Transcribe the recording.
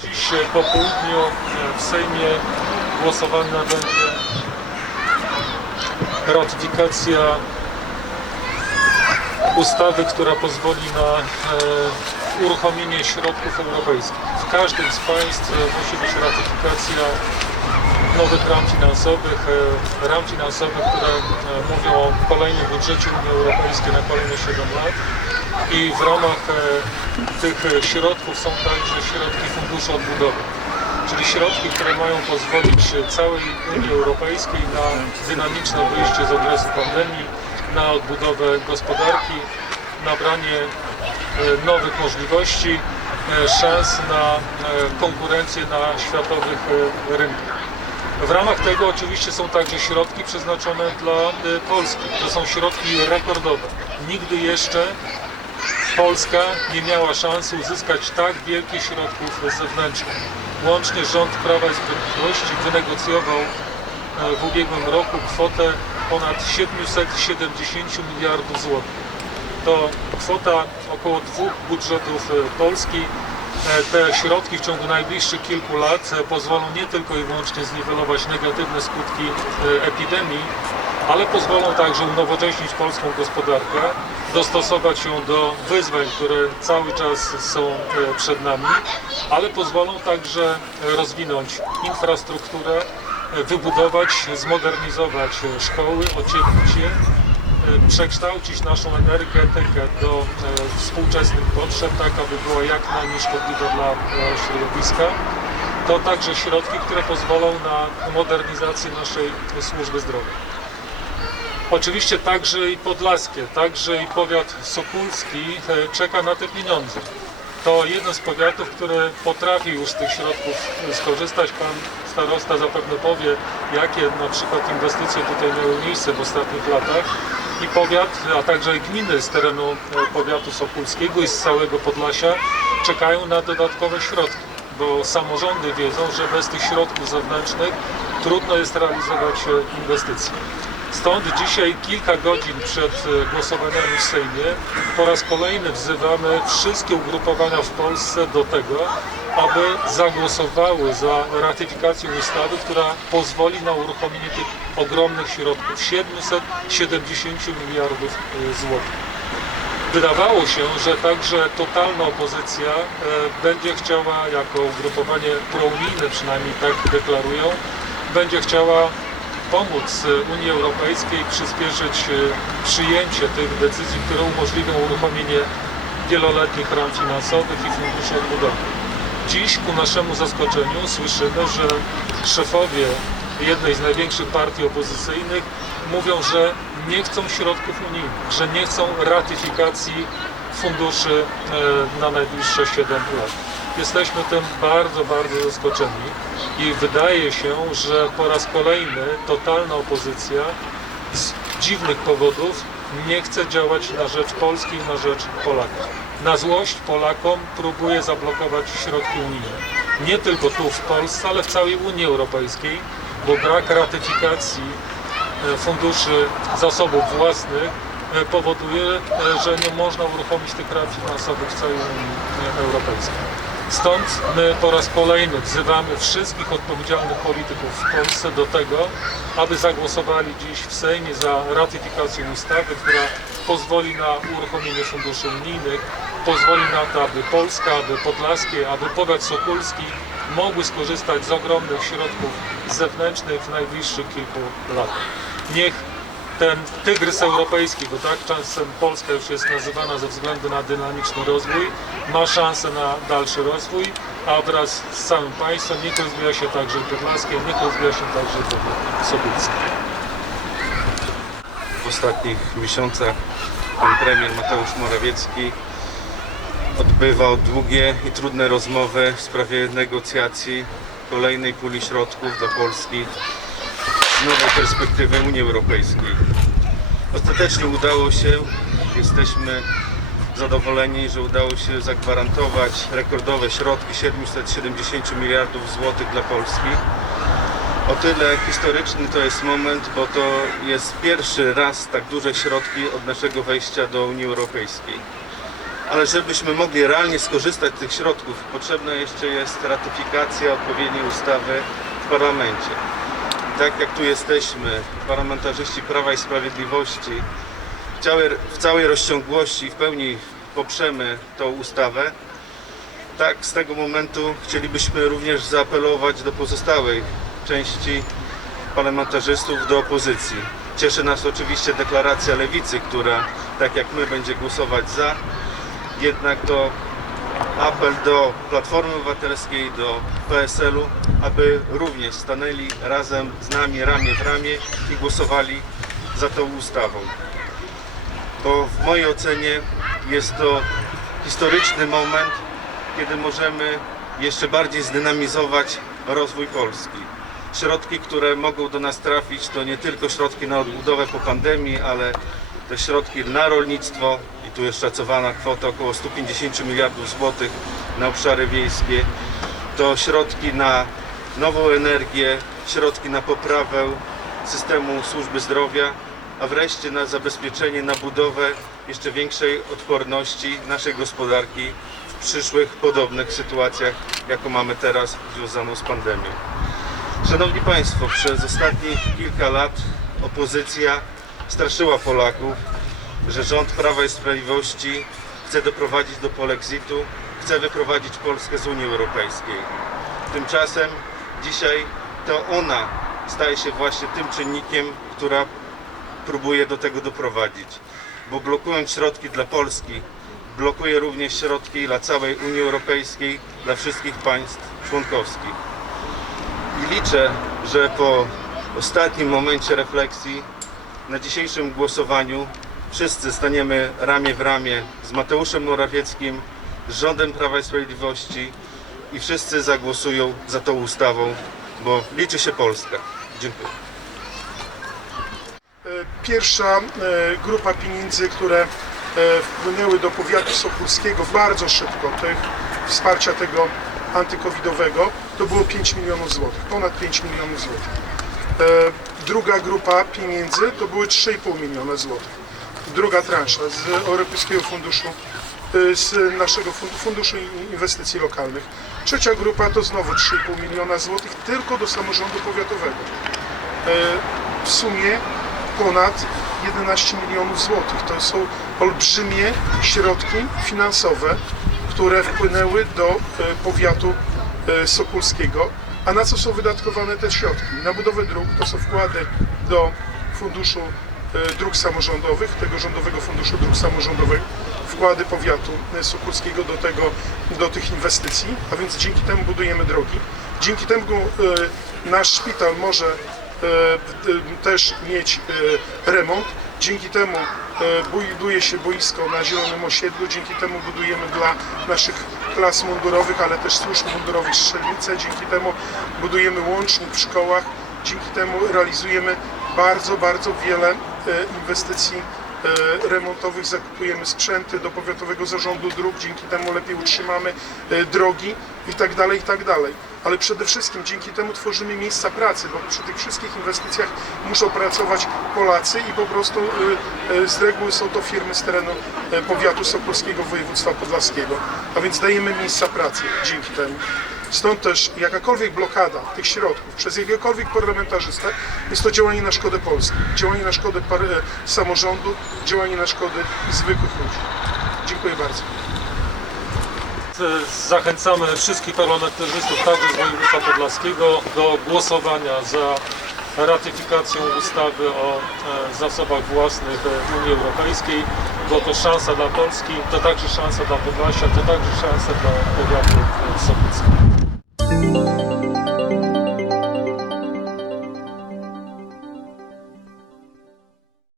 Dziś e, po południu e, w Sejmie głosowana będzie ratyfikacja ustawy, która pozwoli na e, uruchomienie środków europejskich. W każdym z państw musi być ratyfikacja nowych ram finansowych, ram finansowych, które mówią o kolejnym budżecie Unii Europejskiej na kolejne 7 lat i w ramach e, tych e, środków są także środki Funduszu Odbudowy, czyli środki, które mają pozwolić całej Unii Europejskiej na dynamiczne wyjście z okresu pandemii, na odbudowę gospodarki, na branie e, nowych możliwości, szans na konkurencję na światowych rynkach. W ramach tego oczywiście są także środki przeznaczone dla Polski. To są środki rekordowe. Nigdy jeszcze Polska nie miała szansy uzyskać tak wielkich środków zewnętrznych. Łącznie rząd Prawa i Sprawiedliwości wynegocjował e, w ubiegłym roku kwotę ponad 770 miliardów złotych. To kwota około dwóch budżetów e, Polski. E, Te środki w ciągu najbliższych kilku lat pozwolą nie tylko i wyłącznie zniwelować negatywne skutki epidemii, ale pozwolą także unowocześnić polską gospodarkę, dostosować ją do wyzwań, które cały czas są e, przed nami, ale pozwolą także e, rozwinąć infrastrukturę, e, wybudować, zmodernizować szkoły, ocieplić je, przekształcić naszą energetykę do współczesnych potrzeb, tak aby była jak najmniej szkodliwa dla środowiska. To także środki, które pozwolą na modernizację naszej służby zdrowia. Oczywiście także i Podlaskie, także i powiat sokulski e, czeka na te pieniądze. To jeden z powiatów, który potrafi już z tych środków skorzystać. Pan starosta zapewne powie, jakie na przykład inwestycje tutaj miały miejsce w ostatnich latach. I powiat, a także i gminy z terenu e, powiatu sokulskiego i z całego Podlasia czekają na dodatkowe środki, bo samorządy wiedzą, że bez tych środków zewnętrznych trudno jest realizować e, inwestycje. Stąd dzisiaj kilka godzin przed e, głosowaniami w Sejmie po raz kolejny wzywamy wszystkie ugrupowania w Polsce do tego, aby zagłosowały za ratyfikacją ustawy, która pozwoli na uruchomienie tych ogromnych środków 770 miliardów e, złotych. Wydawało się, że także totalna opozycja e, będzie chciała, jako ugrupowanie prounijne przynajmniej tak deklarują, będzie chciała pomóc e, Unii Europejskiej przyspieszyć e, przyjęcie tych decyzji, które umożliwią uruchomienie wieloletnich ram finansowych i funduszy odbudowy. Dziś ku naszemu zaskoczeniu słyszymy, że szefowie jednej z największych partii opozycyjnych mówią, że nie chcą środków unijnych, że nie chcą ratyfikacji funduszy e, na najbliższe 7 lat. Jesteśmy tym bardzo, bardzo zaskoczeni i wydaje się, że po raz kolejny totalna opozycja z dziwnych powodów nie chce działać na rzecz Polski i na rzecz Polaków. Na złość Polakom próbuje zablokować środki unijne. Nie tylko tu w Polsce, ale w całej Unii Europejskiej, bo brak ratyfikacji e, funduszy zasobów własnych e, powoduje, e, że nie można uruchomić tych ram finansowych w całej Unii Europejskiej. Stąd my po raz kolejny wzywamy wszystkich odpowiedzialnych polityków w Polsce do tego, aby zagłosowali dziś w Sejmie za ratyfikacją ustawy, która pozwoli na uruchomienie funduszy unijnych, pozwoli na to, aby Polska, aby Podlaskie, aby powiat sokulski mogły skorzystać z ogromnych środków zewnętrznych w najbliższych kilku latach. Niech ten tygrys europejski, bo tak czasem Polska już jest nazywana ze względu na dynamiczny rozwój, ma szansę na dalszy rozwój, a wraz z całym państwem niech rozwija się także Podlaskie, niech rozwija się także sokulski. W ostatnich miesiącach pan premier Mateusz Morawiecki odbywał długie i trudne rozmowy w sprawie negocjacji kolejnej puli środków dla Polski nowej perspektywy Unii Europejskiej. Ostatecznie udało się, jesteśmy zadowoleni, że udało się zagwarantować rekordowe środki 770 miliardów złotych dla Polski. O tyle historyczny to jest moment, bo to jest pierwszy raz tak duże środki od naszego wejścia do Unii Europejskiej. ale żebyśmy mogli realnie skorzystać z tych środków, potrzebna jeszcze jest ratyfikacja odpowiedniej ustawy w parlamencie. Tak jak tu jesteśmy, parlamentarzyści Prawa i Sprawiedliwości, w całej, rozciągłości w pełni poprzemy tą ustawę, tak z tego momentu chcielibyśmy również zaapelować do pozostałej części parlamentarzystów, do opozycji. Cieszy nas oczywiście deklaracja lewicy, która tak jak my będzie głosować za, jednak to apel do Platformy Obywatelskiej, do PSL-u, aby również stanęli razem z nami ramię w ramię i głosowali za tą ustawą. Bo w mojej ocenie jest to historyczny moment, kiedy możemy jeszcze bardziej zdynamizować rozwój Polski. Środki, które mogą do nas trafić, to nie tylko środki na odbudowę po pandemii, ale te środki na rolnictwo i tu jest szacowana kwota około 150 miliardów złotych na obszary wiejskie. To środki na nową energię, środki na poprawę systemu służby zdrowia, a wreszcie na zabezpieczenie, na budowę jeszcze większej odporności naszej gospodarki w przyszłych podobnych sytuacjach, jaką mamy teraz związaną z pandemią. Szanowni Państwo, przez ostatnich kilka lat opozycja straszyła Polaków, że rząd Prawa i Sprawiedliwości chce doprowadzić do polexitu, chce wyprowadzić Polskę z Unii Europejskiej. Tymczasem dzisiaj to ona staje się właśnie tym czynnikiem, która próbuje do tego doprowadzić. Bo blokując środki dla Polski, blokuje również środki dla całej Unii Europejskiej, dla wszystkich państw członkowskich. I liczę, że po ostatnim momencie refleksji na dzisiejszym głosowaniu wszyscy staniemy ramię w ramię z Mateuszem Morawieckim, z rządem Prawa i Sprawiedliwości i wszyscy zagłosują za tą ustawą, bo liczy się Polska. Dziękuję. E, Pierwsza e, grupa pieniędzy, które e, wpłynęły do powiatu sokulskiego bardzo szybko, tych, wsparcia tego antykowidowego, to było 5 milionów złotych, ponad 5 milionów złotych. Druga grupa pieniędzy to były 3,5 miliona złotych. Druga transza z Europejskiego Funduszu, e, z naszego fun- Funduszu Inwestycji Lokalnych. Trzecia grupa to znowu 3,5 miliona złotych tylko do samorządu powiatowego. E, w sumie ponad 11 milionów złotych. To są olbrzymie środki finansowe, które wpłynęły do e, powiatu sokulskiego. A na co są wydatkowane te środki? Na budowę dróg to są wkłady do Funduszu e, Dróg Samorządowych, tego Rządowego Funduszu Dróg Samorządowych, wkłady powiatu e, sokulskiego do, tego, do tych inwestycji, a więc dzięki temu budujemy drogi. Dzięki temu e, nasz szpital może też mieć remont. Dzięki temu buduje się boisko na Zielonym Osiedlu, dzięki temu budujemy dla naszych klas mundurowych, ale też służb mundurowych strzelnice, dzięki temu budujemy łącznik w szkołach, dzięki temu realizujemy bardzo, bardzo wiele e, inwestycji e, remontowych, zakupujemy sprzęty do Powiatowego Zarządu Dróg, dzięki temu lepiej utrzymamy e, drogi i tak Ale przede wszystkim dzięki temu tworzymy miejsca pracy, bo przy tych wszystkich inwestycjach muszą pracować Polacy i po prostu e, e, z reguły są to firmy z terenu e, powiatu sokolskiego województwa podlaskiego. A więc dajemy miejsca pracy dzięki temu. Stąd też jakakolwiek blokada tych środków przez jakiegokolwiek parlamentarzystę jest to działanie na szkodę Polski, działanie na szkodę samorządu, działanie na szkodę zwykłych ludzi. Dziękuję bardzo. Zachęcamy wszystkich parlamentarzystów, także z województwa podlaskiego, do głosowania za ratyfikacją ustawy o e, zasobach własnych e, Unii Europejskiej, bo to szansa dla Polski, to także szansa dla Podlasia, to także szansa dla powiatu e, sopołowskiego.